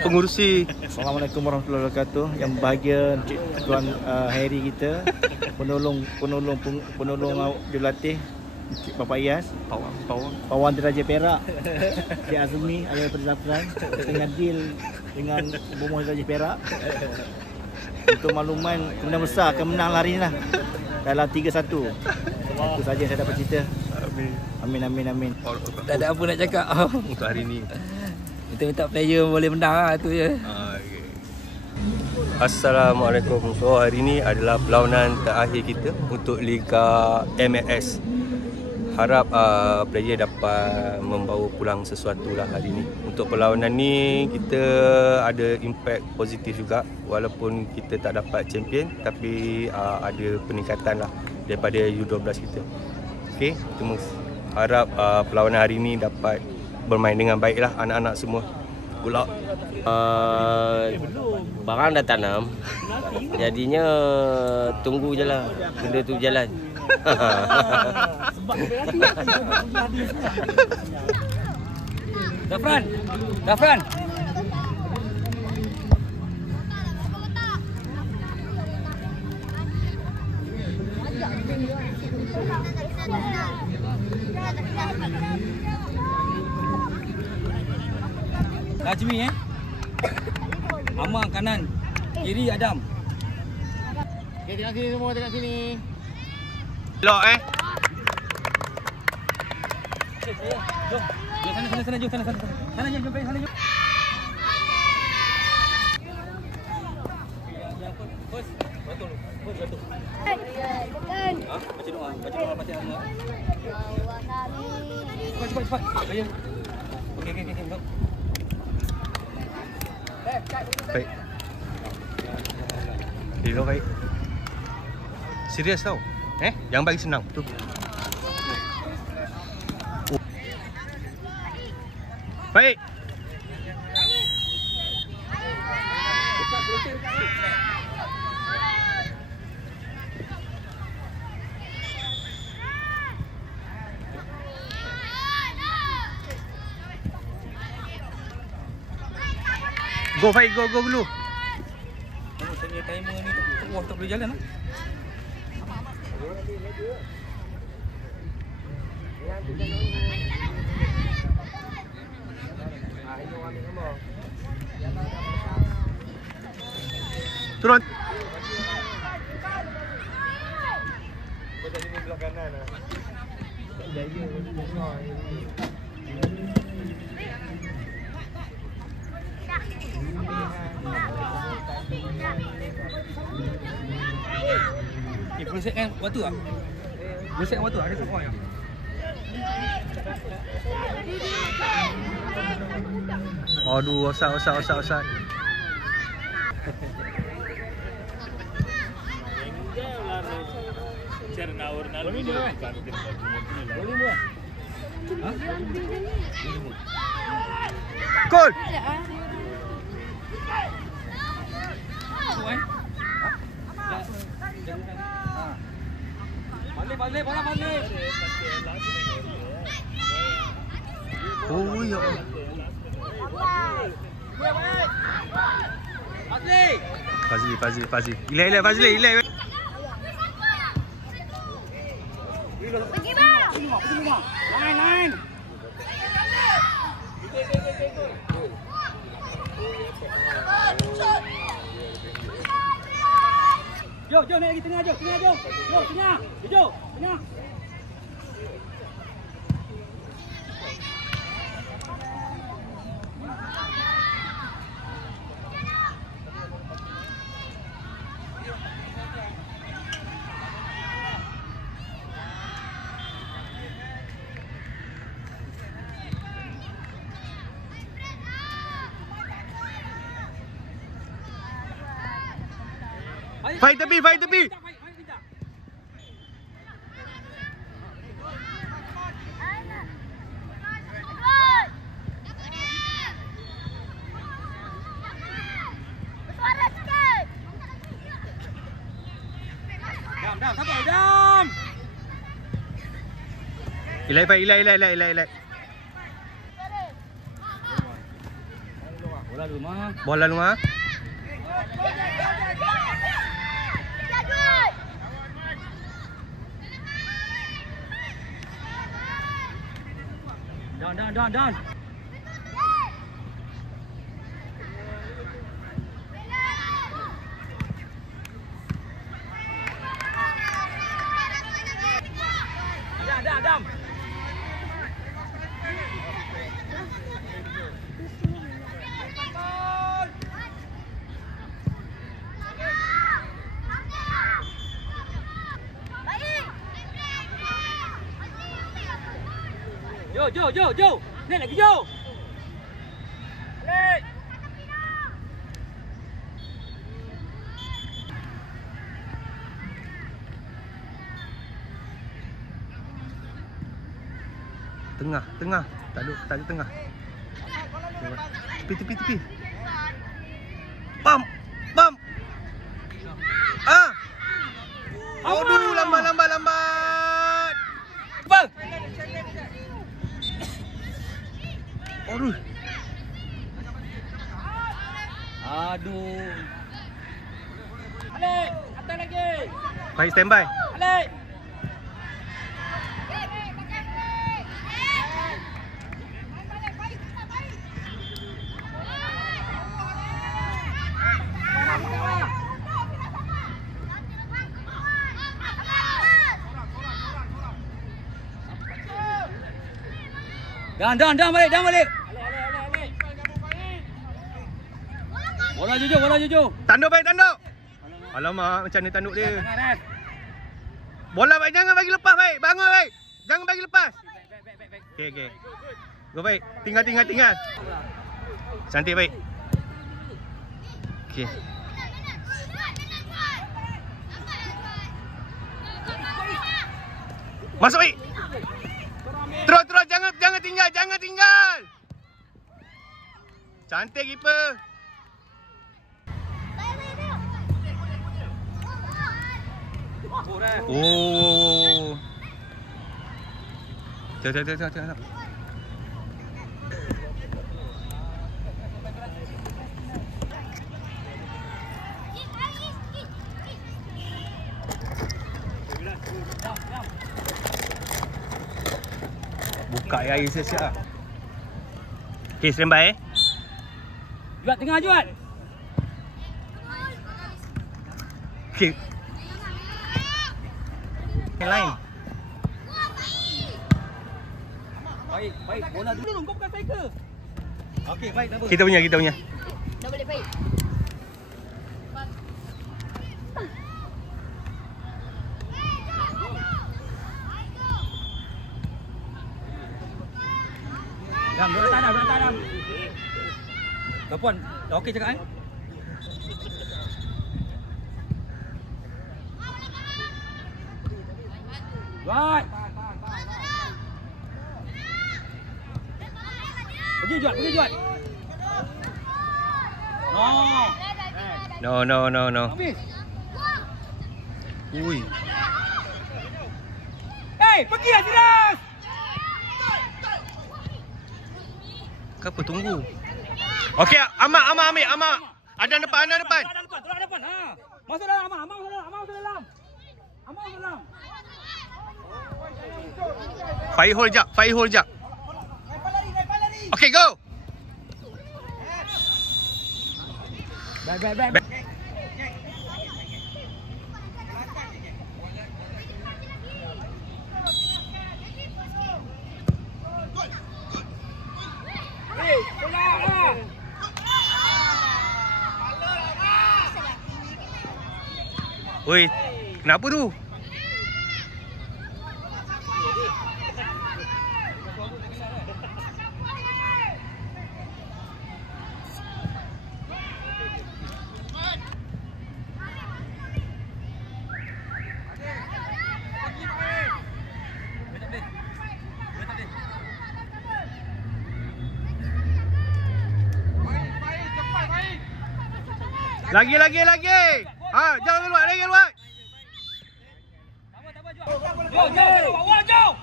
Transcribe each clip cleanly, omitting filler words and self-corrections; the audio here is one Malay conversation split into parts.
pengurusi. Assalamualaikum warahmatullahi wabarakatuh. Yang bahagia Tuan Harry kita, penolong jurulatih Encik Bapak Iyas, Pawang Diraja Perak, Cik Azmi Ayah Perzafran dengan deal dengan Bomoh Diraja Perak. Untuk makluman, kemenangan besar akan menang hari ni lah dalam 3-1. Itu saja saya dapat cerita. Amin. Tak ada apa nak cakap Untuk hari ni kita minta player boleh menang lah, tu je. Okay. Assalamualaikum. So hari ni adalah perlawanan terakhir kita untuk Liga MLS. Harap player dapat membawa pulang sesuatu lah hari ni. Untuk perlawanan ni kita ada impact positif juga. Walaupun kita tak dapat champion, tapi ada peningkatan lah daripada U12 kita. Okay, kita harap perlawanan hari ni dapat bermain dengan baik lah anak-anak semua. Good luck. Barang dah tanam, jadinya tunggu je lah benda tu jalan. Dafran. Najmi Amang kanan, kiri Adam. Okay, tengok sini semua, tengok sini. Lock Jom. Sana jom. Sana jom. Betul. Baca doa Fatihah. Cepat. Ayo. Okey. baik. Hello baik. Serius tau. Yang bagi senang tu. Baik. Go Faik, go dulu. Saya punya timer ni tak boleh jalan lah. Turun. Boleh setkan waktu tak? Boleh setkan waktu tak? Ada semua yang Aduh, osad. Gol. Balik, bola balik. Oh ya. Fazli. Ilai Fazli. Pergi bang. Lain. Jom naik lagi tengah, jom. Tengah. Fight tepi. Dam. Ilai. Bola rumah. Down. Dam. Jo. Naik lagi Jo. Balik. Tengah. Tak ada tengah. Tepi. Pam. Ah. Aduh, lambat. Bang. Aduh. Aduh. Balik. Atas lagi. Baik, standby. Balik. Dan balik. Bola Jojo. Tanduk. Alamak, macam ni tanduk dia. Tengah. Bola baik, jangan bagi lepas baik. Bangun baik. Jangan bagi lepas. Okey. Go baik. Tinggal. Cantik baik. Okey. Masuk baik. Terus jangan tinggal. Cantik keeper. Oh. Tengok. Buka air siap-siap. Okey, standby. Juat tengah. Okey. Lain. Baik. Bola dulu. Kau bukan striker. Okey, baik. Tak apa. Kita punya. Dah boleh baik. Dam, tak Dam. Puan, dah okey cakap Right. Pergi Juat. No. Habis. Ui. Hey, pergilah Siras. Kenapa tunggu? Okey, Amak ambil. Ada depan. Tolak depan. Ha. Masuk dalam Amak masuk dalam. Fire hole jap. Okey, go. Baik. Oi, kenapa tu? Lagi. Jangan keluar, lagi keluar. Jauh.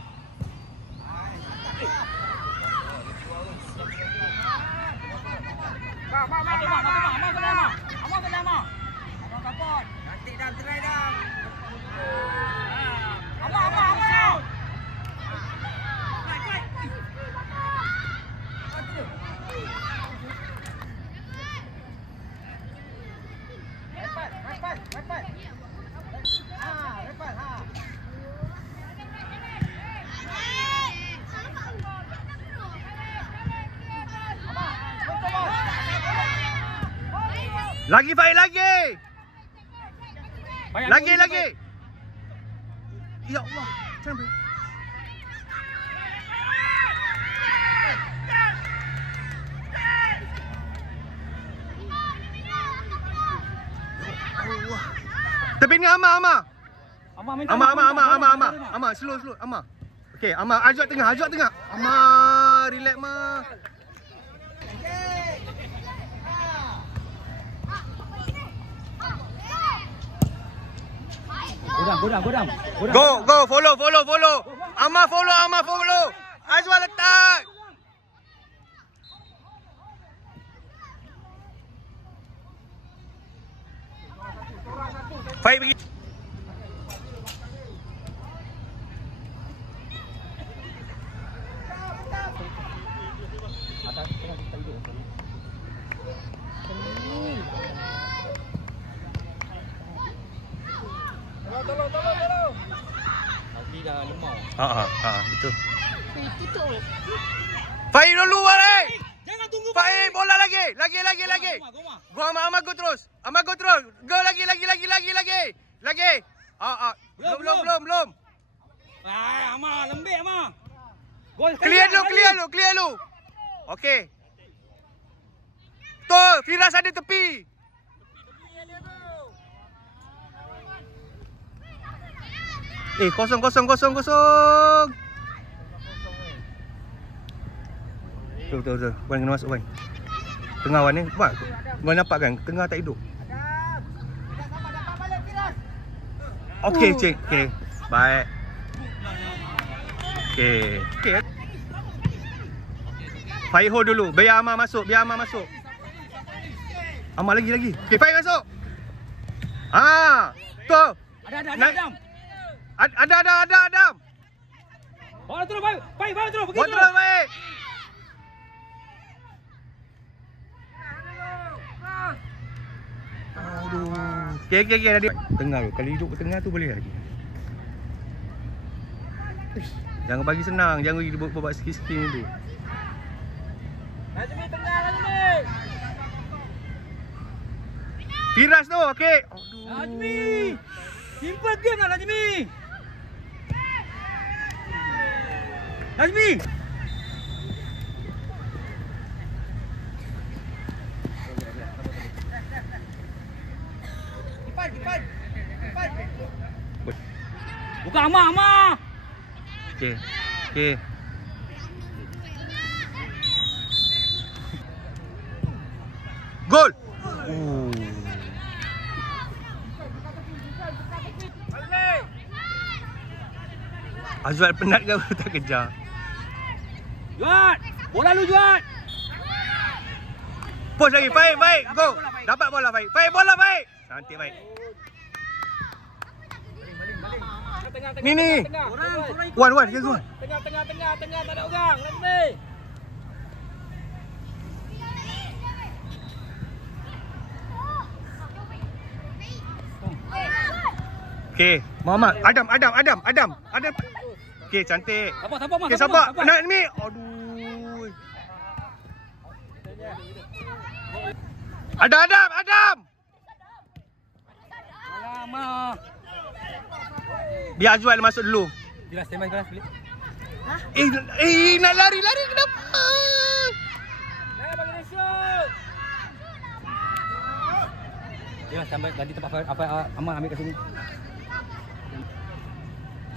Lagi Faik, lagi. Bayang Lagi, gol, lagi. Ya Allah. Macam mana? Allah. Tapi ni Amar. Amar, slow. Amar. Okey, Amar ajak tengah. Amar, relax Amar. Godam. Go, follow. Amar follow. Azwar letak. Faik pergi. Tolong. Lagi dah lemau. Betul. Faik dulu balik. Jangan tunggu. Faik bola lagi. Go Amar go terus. Go lagi. Belum. Amar, lembik Amar. Gol Clear dulu. Okey. Tu, Firas ada tepi. Kosong. Betul. Wan kena masuk Wan. Tengah Wan ni. Wan nampak kan? Tengah tak hidup. Okey, cik. Okey. Baik. Okey. Faik hold dulu. Biar Amar masuk. Amar lagi. Okey, Faik masuk. Tu. Ada Adam. Ada Adam. Bola terus Faik, bola terus. Buat terus Faik. Aduh. Okey tadi. Tengah tu. Kalau hidup ke tengah tu boleh lagi. Jangan bagi senang. Jangan bagi buat sikit-sikit dulu. Najmi tengah Najmi. Firas tu. Okey. Najmi. Simple game lah Najmi. Kipan. Bukan Amar. Okey. Gol. Azwar penat ke tak kejar? Juat. Bola lu Juat. Push lagi. Baik. Go. Dapat bola Faik. Bola Faik. Cantik Faik. Ni. Wan, ke Wan. Tengah tak ada orang. Najmi. Okey, Muhammad. Adam. Okey, cantik. Sabar, Mas. Okey, sabar. Nak ni. Aduh. Ada Adam. Alamak. Biar Azwar masuk dulu. Bila standby kelas balik. Nak lari kenapa? Bagi dia shoot. Dia standby ganti tempat apa Amar ambil kat sini.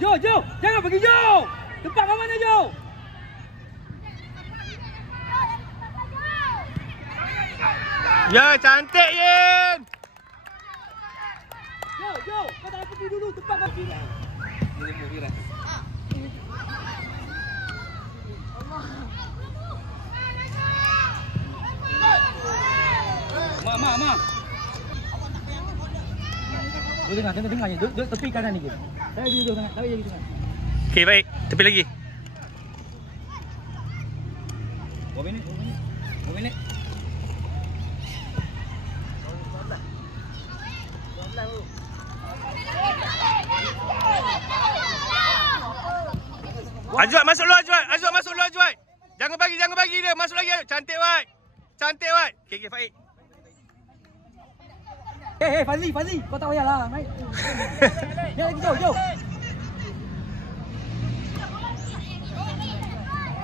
Jo, jangan pergi Jo. Tempat kat mana Jo? Ya, cantik Yin. Jo, kau tak pergi dulu tempat kau. Ini Firas. Ma. Dengar ni. Duduk tepi kanan ni. Saya duduk tengah. Okey, baik. Tepi lagi. 2 minit. Azwar masuk lu Azwar. Jangan bagi dia. Masuk lagi. Cantik Wai. Okey, Faik. Fazli, kau tak payahlah, mai. Ni lagi jauh.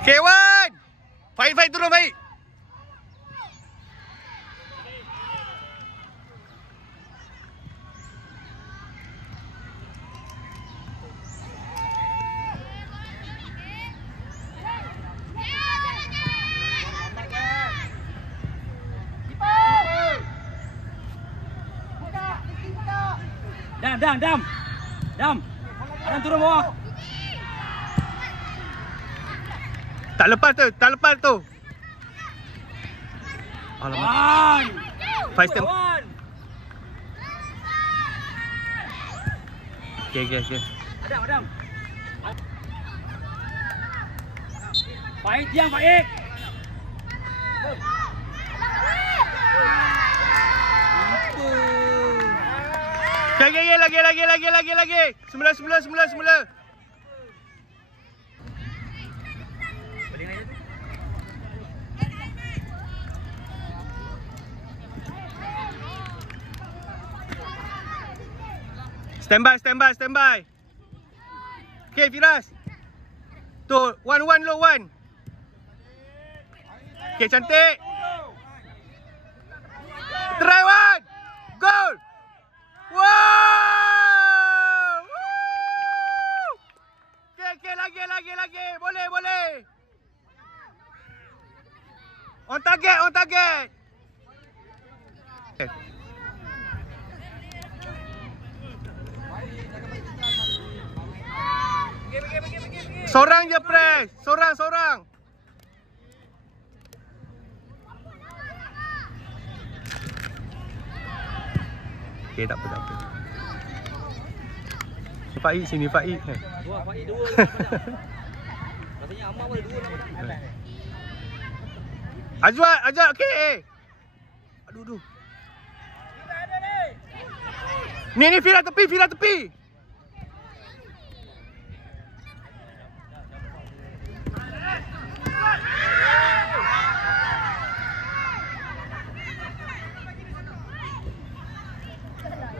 K1. Fight turun baik. Dam. Adam turun bawah. Tak lepas tu. Alamak. Fight step. Okay. Adam. Baik, diam, baik. Lagi. Semula. Stand by. Okay, Firas. Tu, 1-1 low 1. Okay, cantik. Try 1. Goal. Wow! Okay, lagi. Boleh. On target. Okay. Sorang je press. Sorang. Okay, tak apa. Faik sini. Faik dua. Rasanya Ammar boleh dua nama. Ajak, okey. Aduh. Ni Fira tepi.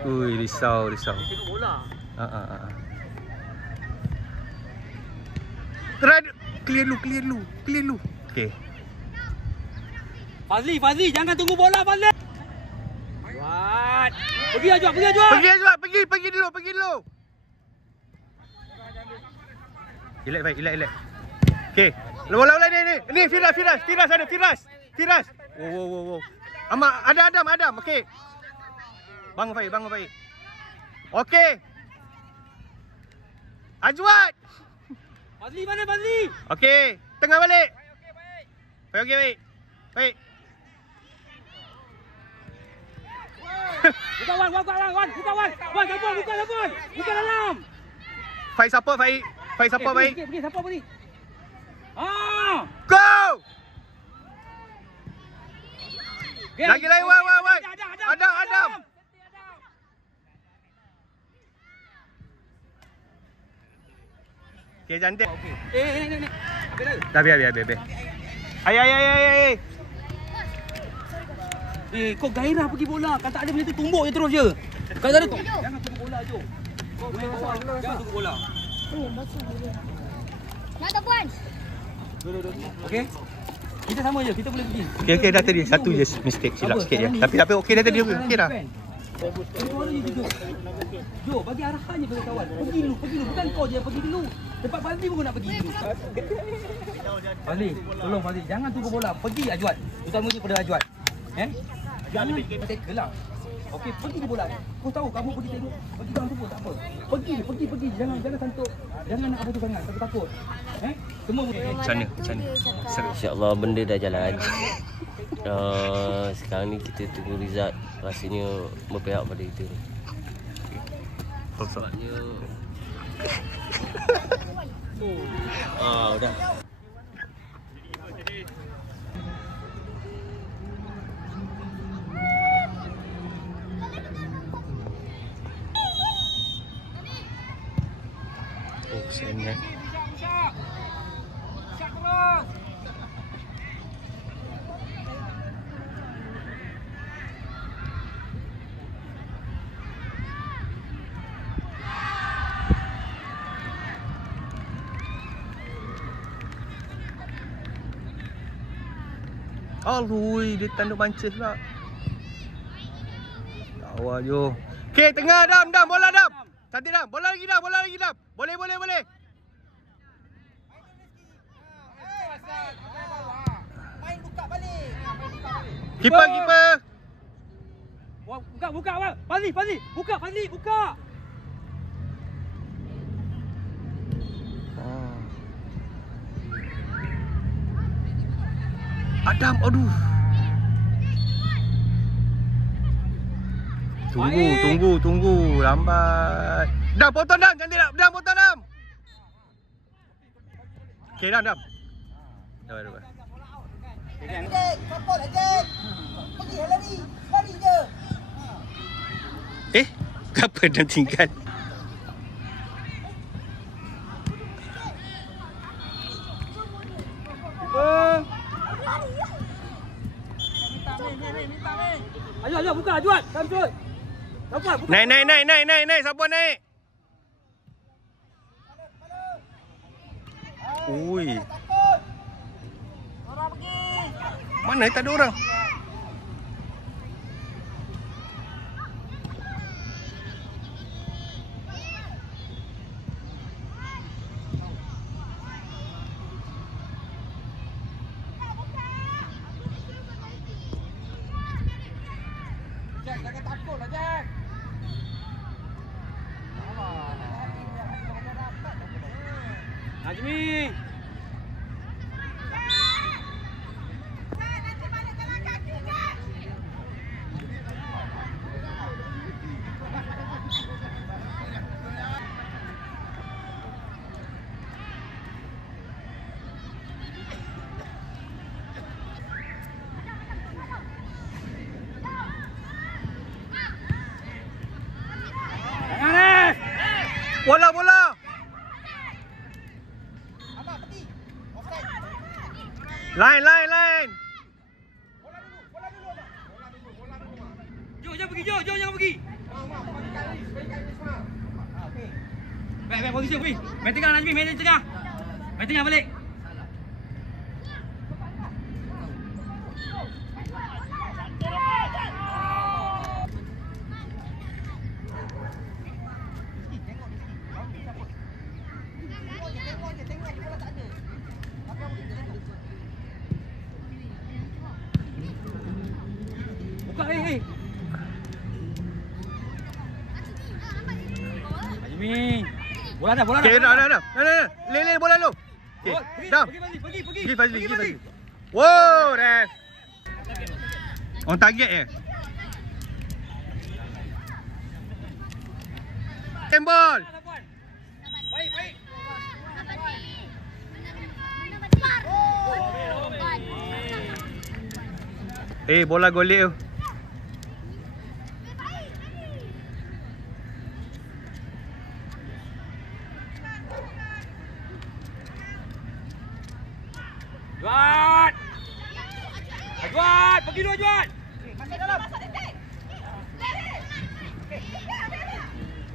Ui, risau. Tengok bola. Try clear lu. Okey. Fazli, jangan tunggu bola, Fazli. Buat. Pergi Ajwa. Pergi dulu. Relax. Okey. Bola ni. Ni Firas ada. Firas. Wow. Ada Adam. Okey. Bangun Faik. Okey. Ajwat. Fazli mana Fazli? Okey. Tengah balik. Okey, baik. Buka wan. Buka dalam. Faik support Faik. Pergi support balik. Go! Lagi wait. Adam. Okay, cantik. Ni. Dah biar. Ay. Kau gairah pergi bola. Kalau tak ada benda tu tumbuk je terus je. Kalau tak ada tu. Jangan tunggu bola je. Kau boleh bawa. Jangan tunggu bola. Nak tak puan? Okey. Kita sama je. Kita boleh pergi. Okay, dah tadi. Satu je mistake. Silap sikit je. Tapi okey dah tadi. Okey dah. Jo, bagi arahannya kepada kawan. Pergi dulu. Bukan kau je yang pergi dulu. Tempat Fazli pun nak pergi dulu. Fazli, tolong Fazli. Jangan tunggu bola. Pergi Ajwat. Utama dia pada Ajwat. Jangan tackle lah. Okey, pergi di bola. Kau tahu kamu pergi tengok. Pergi dalam tu tak apa. Pergi. Jangan santuk. Jangan nak apa tu sangat. Takut. Semua boleh. Macam mana? InsyaAllah benda dah jalan. Sekarang ni kita tunggu result. Rasanya berpihak pada kita ni. Sebabnya udah. Senang. Alui, dia tanduk mancis pula. Awal jo. Okey, tengah Dam, bola Dam. Cantik Dam, bola lagi Dam. Boleh. Main buka balik. Kiper. Buka awal. Fazli. Buka. Adam, aduh. Tunggu. Lambat. Dam, potong Dam. Cantik Dam, potong Dam. Okey, Dam. Dah. Kenapa dah tinggal? Ayo buka Juan. Samsul. Dapat buka. Naik. Siapa naik? Ui. Orang pergi. Mana tak ada orang? Jangan takut lah, Jack. Najmi. Bola. Line. Jo, jangan pergi. Baik, posisi pergi. Main tengah Najmi, main tengah. Main tengah balik. Buka, Najmi. Bola dah. Okey, dah. Lele bola lu. Okey, Dam. Pergi. Pergi. Wow, ref. On target je. Tembol. Baik. Bola golek tu. Juan, pergi dulu Juan.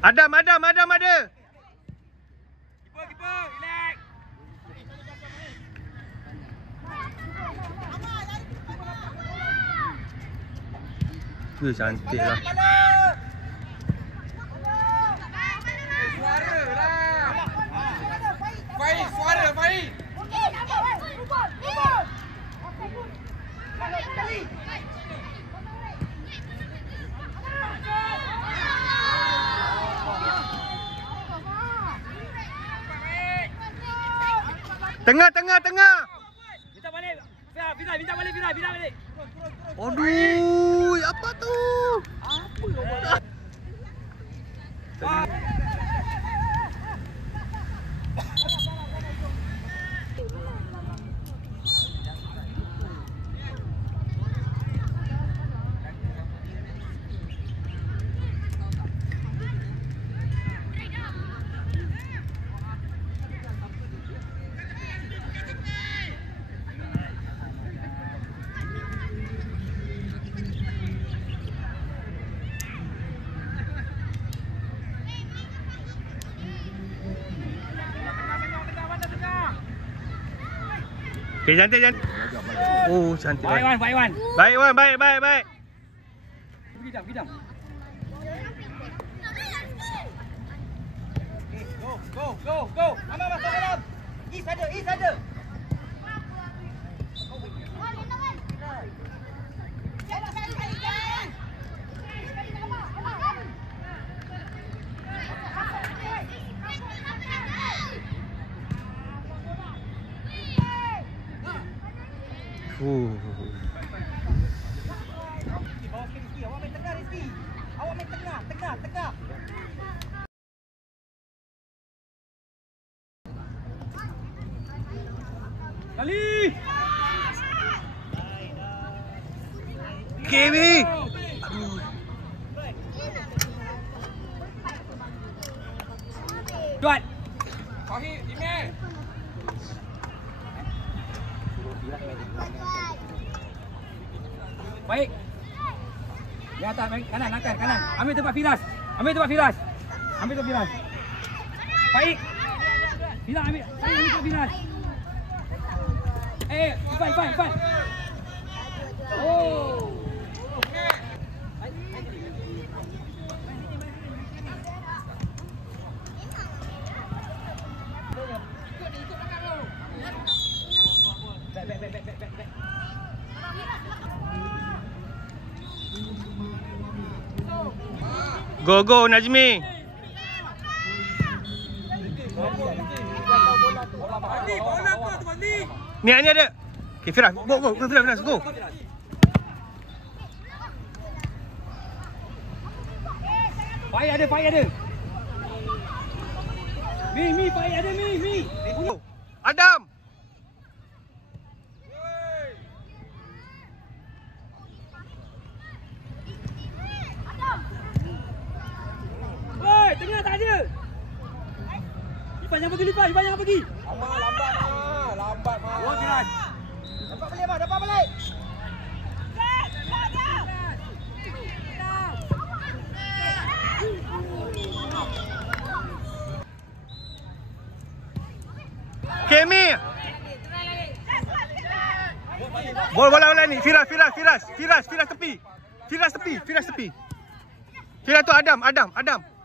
Adam ada. Kiper, relax. Tu cantik lah. Suara lah. Baik, suara baik. Tengah. Minta balik. Minta balik. Aduh, apa tu? Okay, cantik. Oh, cantik. Baik Wan, baik Wan. Baik Wan, baik, baik, baik. Pergi jam, pergi jam. Go. Mama masuk dalam. Is ada. Awak main tengah Rizky. Awak main tengah. Kali. Kimi. Tuan. Fahim, Imel. Baik. Di atas, kanan. Ambil tempat Firas. Ambil tempat Firas. Baik. Firas ambil tempat Firas. Ipan. Oh. Go Najmi. Ni ada. Okay, Firas, go, Firas, go. Fahim ada. Mi, Fahim ada, Mi. Adam. Woi, tengah tak ada. Ipan yang pergi. Lambat mah. Wah, Firas. Dapat balik. Kimi. Bola ni. Firas tepi. Firas tu Adam.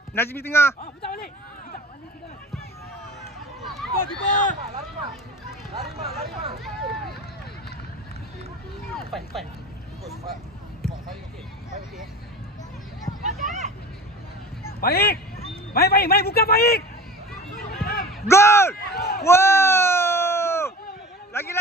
Najmi tengah. Putar balik. Kiper. Lari. Baik, buka baik. Gol! Wow! Lagi.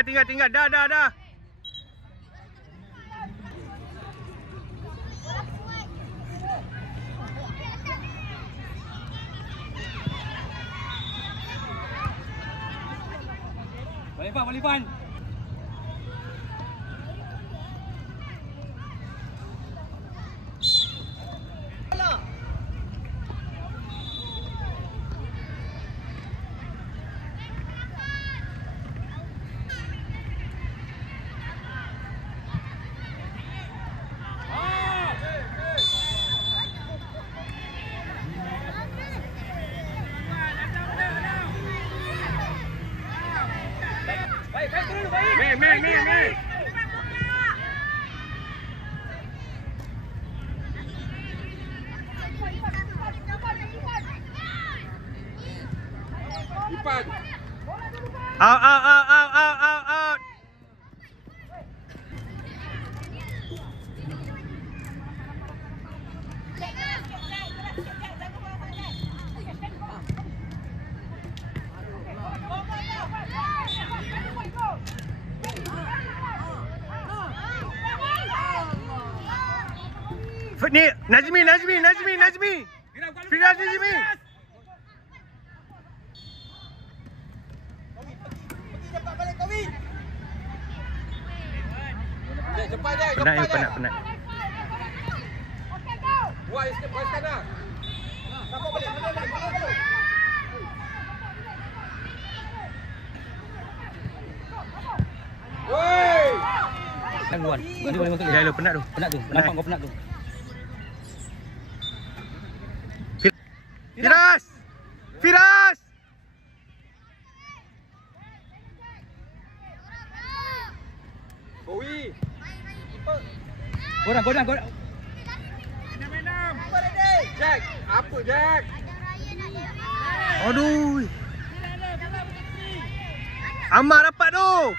Okay, tinggal. Dah. Balik Pan. Baik, Out. Ni Najmi. Firas Najmi. Penat. Gangguan. Dia boleh masuk. Ya, penat tu. Penat tu. Nampak kau penat tu. Firas. Korang. Jack, apa Jack? Aduh. Amar dapat tu.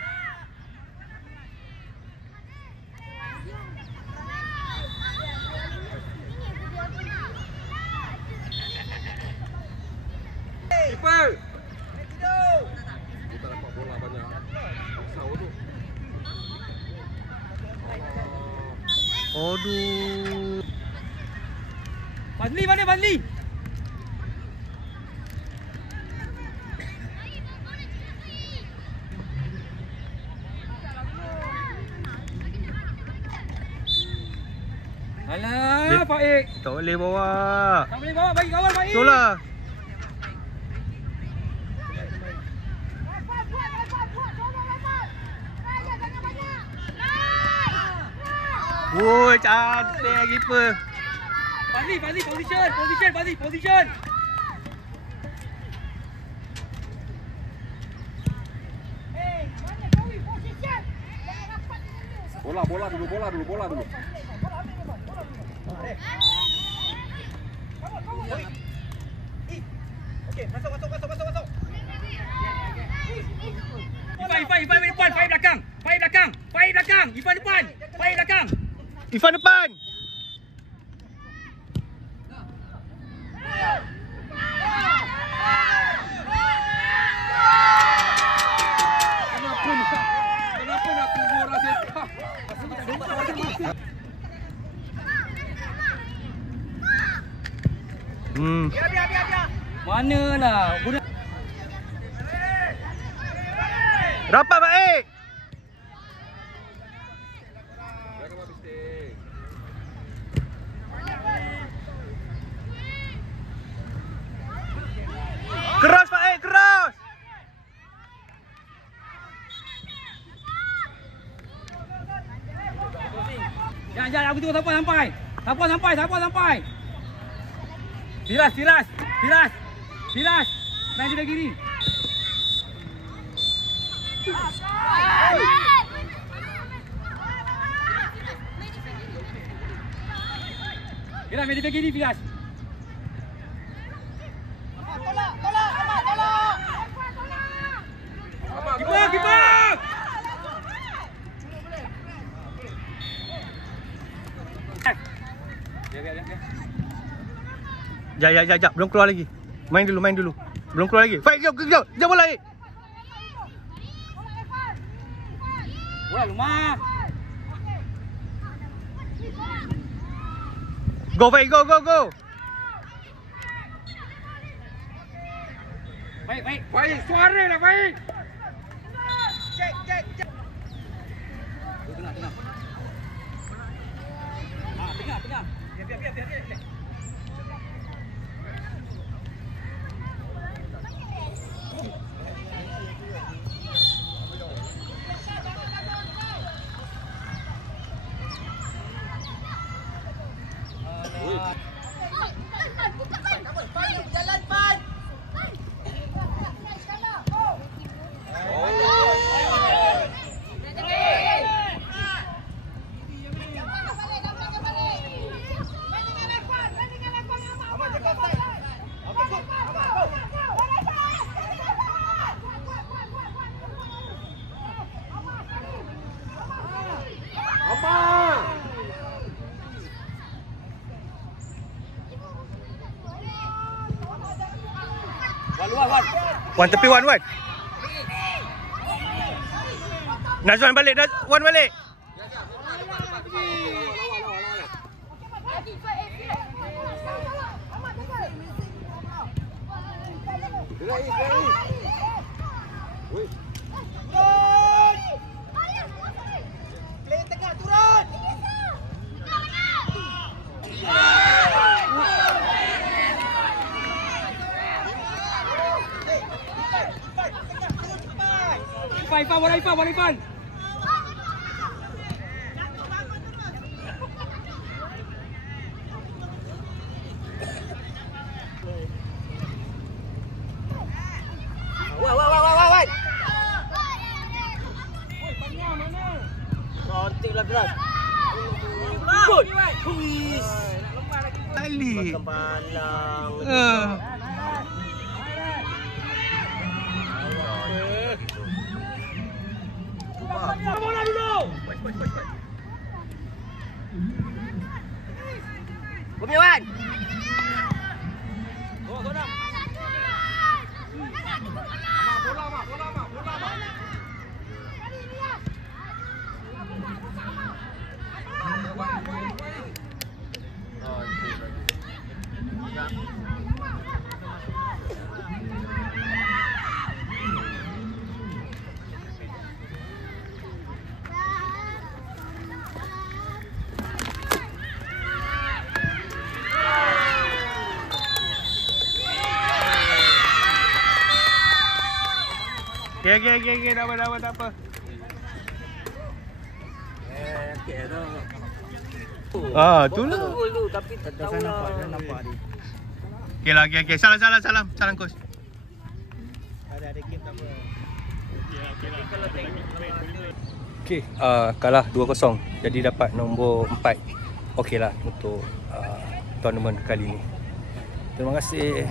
Keeper. Kita dapat bola banyak. Risau tu. Aduh. Fazli. Alah, Faik. Tak boleh bawa. Tak boleh bawa, bagi kawan Faik. Itulah. Woi, cantik keeper. Fazli, position. Bola dulu. Okey, masuk. Ifan depan, Faik belakang. Ifan depan, Faik belakang. Ifan depan. Kenapa nak kubur rasa? Manalah. Rapat baik. Keras baik, keras. Jangan aku tengok siapa sampai. Firas. Main di kiri. Firas main di kiri, Firas. Tolak. Kiper. Ya. Belum keluar lagi. Main dulu. Belum keluar lagi. Fight, kejap. Jam bola ni. Bola lumah. Go, Fight, go. Baik, suara lah, baik. Cek. Tengah. Tengah. Biar. Wan tepi Wan. Nazwan balik, Wan balik. Warifan. Cantik lah keras. Good. Ali. Kempalang. Bola dulu. Bumiwan. Okay, dah apa. Tu lah. Dulu tapi tak tahu Nampak dia. Okay lah, okay. Salam coach. Ada game tak apa. Okay, kalah 2-0. Jadi dapat nombor 4. Okey lah untuk tournament kali ni. Terima kasih.